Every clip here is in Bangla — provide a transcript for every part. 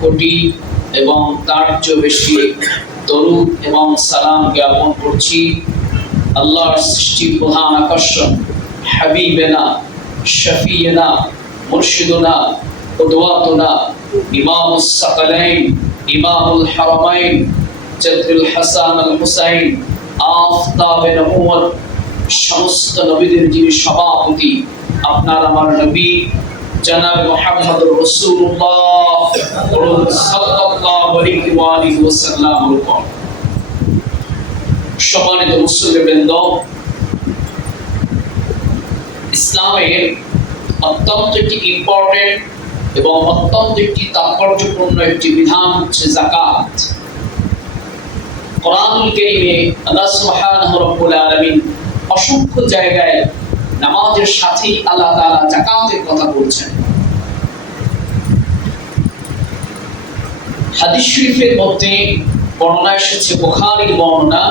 কোটি এবং তার চেয়ে বেশি দরুদ এবং সালাম জ্ঞাপন করছি আল্লাহর সৃষ্টি প্রধান আকর্ষণ, হাবিবেনা, শফিয়েনা, মুর্শিদনা, উদওয়াতনা, ইমামুস সাকালাইন ইমামুল হারামাইন জাদুল হাসান আল হুসাইন, আফতাবে নবুয়ত সমস্ত নবীদের যিনি সভাপতি, আপনার আমার নবী জনাব রাসূলুল্লাহ সাল্লাল্লাহু আলাইহি ওয়া আলিহি সম্মানিত মুসলিমবৃন্দ ইসলামের অত্যন্ত একটি ইম্পর্টেন্ট এবং অত্যন্ত একটি তাৎপর্যপূর্ণ একটি বিধান হচ্ছে আল্লাহ সুবহানাহু অসংখ্য জায়গায় নামাজের সাথেই আল্লাহ তাআলা যাকাতের কথা বলছেন হাদিস শরীফের মধ্যে বর্ণনা এসেছে বুখারীর বর্ণনা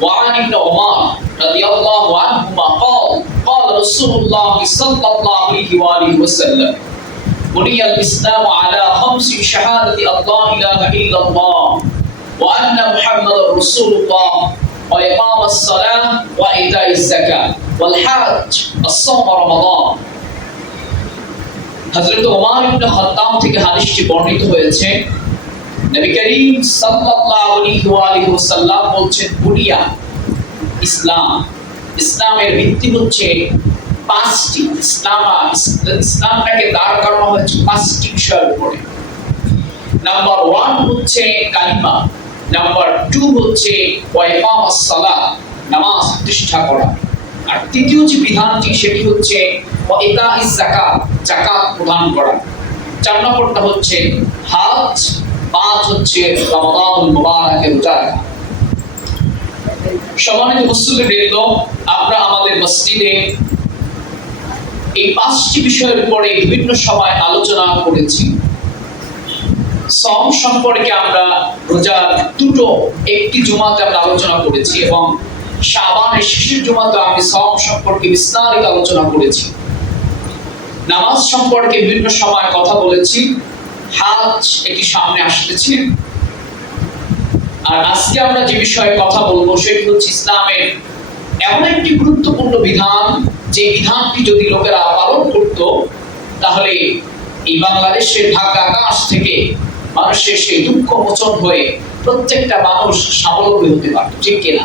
وعن ابن عمر رضي الله عنهما قال قال رسول الله صلى الله عليه وآله وسلم بني الإسلام على خمس شهادة الله إله إلا الله وأن محمد رسول الله وإقام الصلاة وإيتاء الزكاة والحج الصوم رمضان হযরত ওমর ইবনে খাত্তাব থেকে হাদিসটি বর্ণিত হয়েছে নবী করিম সাল্লাল্লাহু আলাইহি ওয়া আলিহি ওয়াসাল্লাম বলছেন বুনিয়া ইসলাম ইসলামের ভিত্তি হচ্ছে পাঁচটি ইসলাম ইসলামটাকে দাঁড় করানো হয়েছে পাঁচটি বিষয়ের উপরে নাম্বার ওয়ান হচ্ছে কালিমা নাম্বার টু হচ্ছে সালাহ নামাজ প্রতিষ্ঠা করা। আর তৃতীয় যে বিধানটি, সেটি হচ্ছে জাকাত প্রদান করা। চার নম্বরটা হচ্ছে হাজ, পাঁচ হচ্ছে রমাদানুল মুবারাকের রোজা রাখা। সম্মানিত মুসলিম বৃন্দ, আমরা আমাদের মসজিদে এই পাঁচটি বিষয়ের উপরে বিভিন্ন সময় আলোচনা করেছি। সম সম্পর্কে আমরা রোজার দুটো একটি জুমাতে আমরা আলোচনা করেছি এবং শেষের জুমাতে আমি সম সম্পর্কে বিস্তারিত আলোচনা করেছি। নামাজ সম্পর্কে বিভিন্ন সময় কথা বলেছি, হাজ সামনে আর আজকে আমরা যে বিষয়ে কথা বলব সেটি হচ্ছে ইসলামের এমন একটি গুরুত্বপূর্ণ বিধান, যে বিধানটি যদি লোকেরা পালন করত, তাহলে এই বাংলাদেশের ঢাকা আকাশ থেকে মানুষের সেই দুঃখ মোচন হয়ে প্রত্যেকটা মানুষ স্বাবলম্বী হতে পারত, ঠিক কিনা?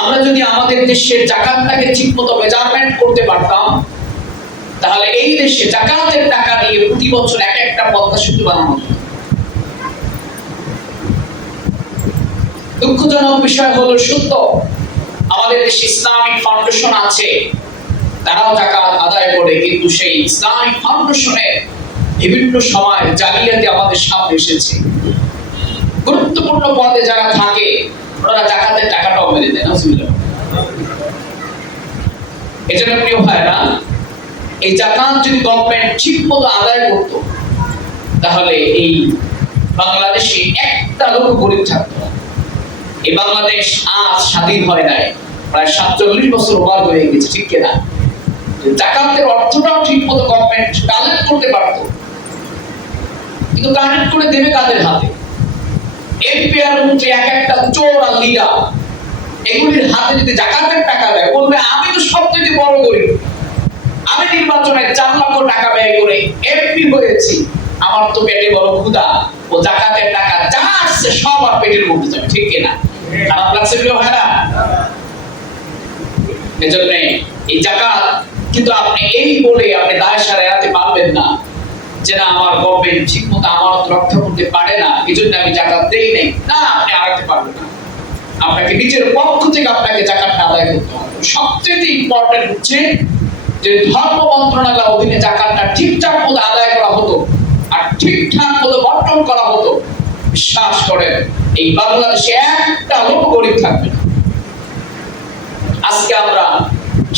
আমরা যদি আমাদের দেশের জাকাতটাকে ঠিকমতো মেজারমেন্ট করতে পারতাম, তাহলে এই দেশে জাকাতের টাকা নিয়ে প্রতি বছর এক একটা পদ্মা সেতু বানানো হতো। দুঃখজনক বিষয় হলো, সত্য, আমাদের দেশে ইসলামিক ফাউন্ডেশন আছে, তারাও জাকাত আদায় করে, কিন্তু সেই ইসলামিক ফাউন্ডেশনের বিভিন্ন সময় জালিয়াতি আমাদের সামনে এসেছে। গুরুত্বপূর্ণ পদে যারা থাকে, ওনারা জাকাতের টাকাটাও মেরে দেয় না এজন্য প্রিয় ভাইরা এই জাকাত যদি গভর্নমেন্ট ঠিক মতো আদায় করতো, তাহলে এই বাংলাদেশে একটা লোক গরিব থাকতো এই বাংলাদেশ আজ স্বাধীন হয় নাই, প্রায় সাতচল্লিশ বছর ওভার হয়ে গেছে, ঠিক কিনা? জাকাতের অর্থটাও ঠিক মতো গভর্নমেন্ট কালেক্ট করতে পারতো। কিন্তু কালেক্ট করে দেবে কাদের হাতে? এমপিআর মন্ত্রী এক একটা চোর লিডার এগুলির হাতে যদি জাকাতের টাকা দেয়, বলবে, আমি তো সব থেকে বড় গরিব আমি নির্বাচনে চার লক্ষ টাকা ব্যয় করে এমপি হয়েছি। আমার তো পেটে বড় ক্ষুধা। ও জাকাতের টাকা যা আসছে সব আর পেটের মধ্যে যাবে, ঠিক কিনা খারাপ লাগছে প্রিয় ভাইরা? এজন্য এই জাকাত কিন্তু আপনি এই বলে আপনি দায় সারা এড়াতে পারবেন না। যে আমার গভর্নমেন্ট ঠিক মতো রক্ষা করতে পারে না এই জন্য আমি জাকাত দেই নাই না আপনি পারবেন না। আপনাকে নিজের পক্ষ থেকে আপনাকে জাকাতটা আদায় করতে হবে। সবচেয়ে ইম্পর্টেন্ট হচ্ছে যে ধর্ম অধীনে জাকাতটা ঠিকঠাক মতো আদায় করা হতো আর ঠিকঠাক মতো করা হতো, বিশ্বাস করেন, এই বাংলাদেশে একটা লোক গরিব থাকবে না। আজকে আমরা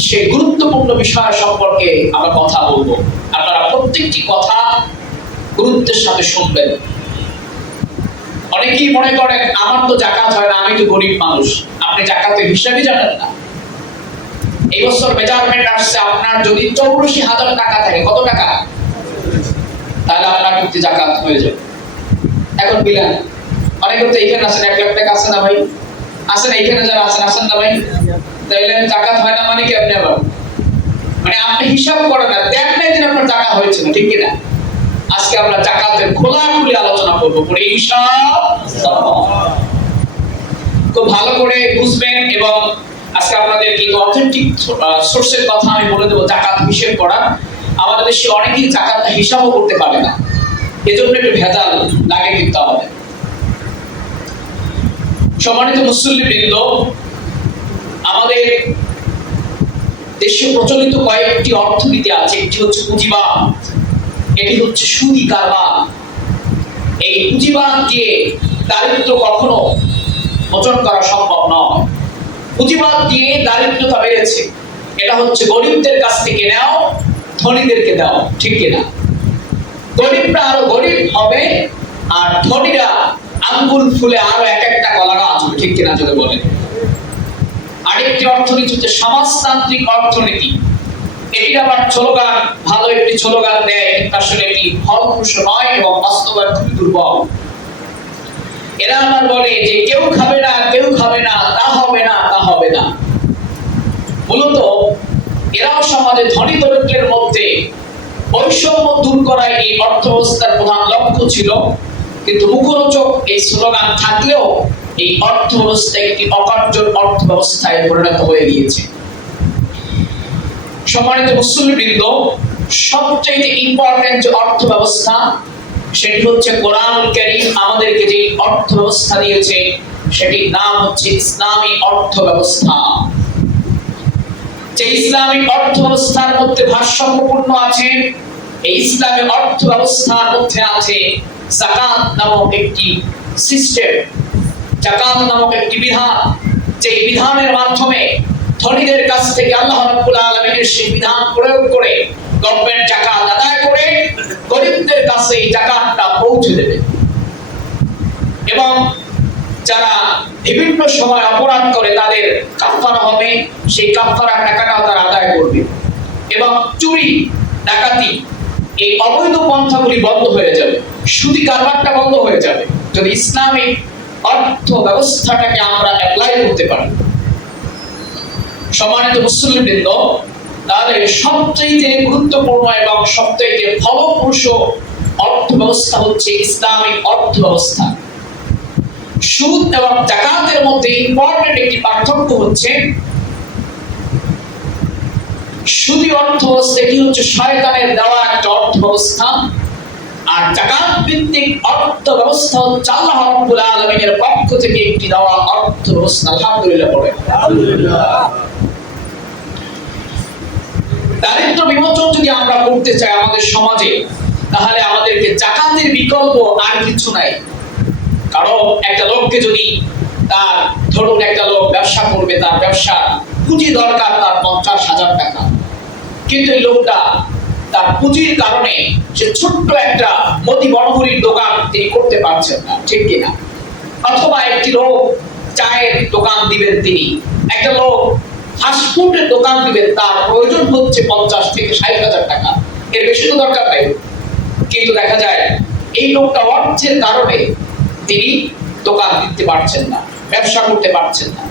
সেই গুরুত্বপূর্ণ বিষয় সম্পর্কে আমরা কথা বলব। আপনারা প্রত্যেকটি কথা গুরুত্বের সাথে শুনবেন। অনেকেই মনে করেন, আমার তো জাকাত হয় না, আমি তো গরিব মানুষ। আপনি জাকাতের হিসাবই জানেন না। এই বছর মেজারমেন্ট আসছে, আপনার যদি চৌরাশি হাজার টাকা থাকে, কত টাকা? তাহলে আপনার প্রতি জাকাত হয়ে যাবে। এখন বিলান অনেকে তো এইখানে আছেন, এক লাখ টাকা না ভাই? আছেন এইখানে যারা আছেন আছেন না ভাই? তাইলে জাকাত হয় না মানে কি আপনি আবার? মানে আপনি হিসাব করেন না দেখলেন যে আপনার টাকা হয়েছে না, ঠিক কিনা? আজকে আমরা জাকাতের খোলাখুলি আলোচনা করব পরে খুব ভালো করে বুঝবেন এবং আজকে আপনাদের কি অথেন্টিক সোর্সের কথা আমি বলে দেবো জাকাত হিসেব করা। আমাদের দেশে অনেকেই জাকাতটা হিসাবও করতে পারে না। এজন্য একটু ভেজাল লাগে কিন্তু আমাদের। সম্মানিত মুসল্লি বৃন্দ আমাদের দেশে প্রচলিত কয়েকটি অর্থনীতি আছে, একটি হচ্ছে পুঁজিবাদ এটি হচ্ছে সুদি কারবার এই পুঁজিবাদ দিয়ে দারিদ্র কখনো মোচন করা সম্ভব নয়। পুঁজিবাদ দিয়ে দারিদ্রতা বেড়েছে। এটা হচ্ছে গরিবদের কাছ থেকে নাও, ধনীদেরকে দাও, ঠিক কিনা? গরিবরা আরও গরিব হবে, আর ধনীরা আঙ্গুল ফুলে আরও এক একটা কলা গাছ ঠিক কিনা যদি বলেন? আরেকটি অর্থনীতি হচ্ছে সমাজতান্ত্রিক অর্থনীতি। এটির আবার স্লোগান, ভালো একটি স্লোগান দেয় আসলে এটি ফলপ্রসূ নয় এবং বাস্তবায়ন খুবই দুর্বল। এরা আমার বলে যে কেউ খাবে না, কেউ খাবে না, তা হবে না, তা হবে না। মূলত এরাও সমাজে ধনী দরিদ্রের মধ্যে বৈষম্য দূর করাই এই অর্থ প্রধান লক্ষ্য ছিল। কিন্তু মুখরোচক এই স্লোগান থাকলেও এই অর্থ ব্যবস্থা একটি অকার্যর অর্থ ব্যবস্থায় পরিণত হয়ে গিয়েছে। সম্মানিত মুসলিমবৃন্দ সবচেয়ে ইম্পর্টেন্ট যে অর্থ ব্যবস্থা সেটি হচ্ছে কোরআনুল কারীম আমাদেরকে যে অর্থ ব্যবস্থা দিয়েছে নাম হচ্ছে ইসলামী অর্থ ব্যবস্থা যে ইসলামিক অর্থ ব্যবস্থার মধ্যে ভারসাম্যপূর্ণ আছে, এই ইসলামী অর্থ ব্যবস্থার মধ্যে আছে নামক একটি সিস্টেম জাকাত নামক একটি বিধান যে বিধানের মাধ্যমে ধনীদের কাছ থেকে আল্লাহ রাব্বুল আলামিনের সেই বিধান প্রয়োগ করে গভর্নমেন্ট জাকাত আদায় করে, গরিবদের কাছে এই জাকাতটা পৌঁছে দেবে। এবং যারা বিভিন্ন সময় অপরাধ করে, তাদের কাফারা হবে, সেই কাফারা টাকাটাও তারা আদায় করবে। এবং চুরি, ডাকাতি, এই অবৈধ পন্থাগুলি বন্ধ হয়ে যাবে। সুদি কারবারটা বন্ধ হয়ে যাবে। যদি ইসলামিক অর্থ ব্যবস্থাটাকে আমরা অ্যাপ্লাই করতে পারি। সম্মানিত সবচেয়ে গুরুত্বপূর্ণ এবং সবচেয়ে অর্থ ব্যবস্থা হচ্ছে ইসলামিক অর্থ ব্যবস্থা সুদ এবং জাকাতের মধ্যে ইম্পর্টেন্ট একটি পার্থক্য হচ্ছে, সুদি অর্থ ব্যবস্থা এটি হচ্ছে শয়তানের দেওয়া একটা অর্থ ব্যবস্থা আর জাকাত ভিত্তিক অর্থ ব্যবস্থা হচ্ছে আল্লাহ রাব্বুল আলামিনের পক্ষ থেকে একটি দেওয়া অর্থ ব্যবস্থা আলহামদুলিল্লাহ পড়ে। দারিদ্র বিমোচন যদি আমরা করতে চাই আমাদের সমাজে, তাহলে আমাদেরকে জাকাতের বিকল্প আর কিছু নাই। কারণ একটা লোককে যদি তার, ধরুন একটা লোক ব্যবসা করবে, তার ব্যবসা পুঁজি দরকার তার পঞ্চাশ হাজার টাকা। কিন্তু এই লোকটা তার পুঁজির কারণে সে ছোট্ট একটা মতি বনহুরির দোকান তিনি করতে পারছেন না, ঠিক কিনা? অথবা একটি লোক চায়ের দোকান দিবেন তিনি, একটা লোক ফাস্টফুডের দোকান দিবেন, তার প্রয়োজন হচ্ছে পঞ্চাশ থেকে ষাট হাজার টাকা। এর বেশি তো দরকার নেই। কিন্তু দেখা যায়, এই লোকটা অর্থের কারণে তিনি দোকান দিতে পারছেন না, ব্যবসা করতে পারছেন না।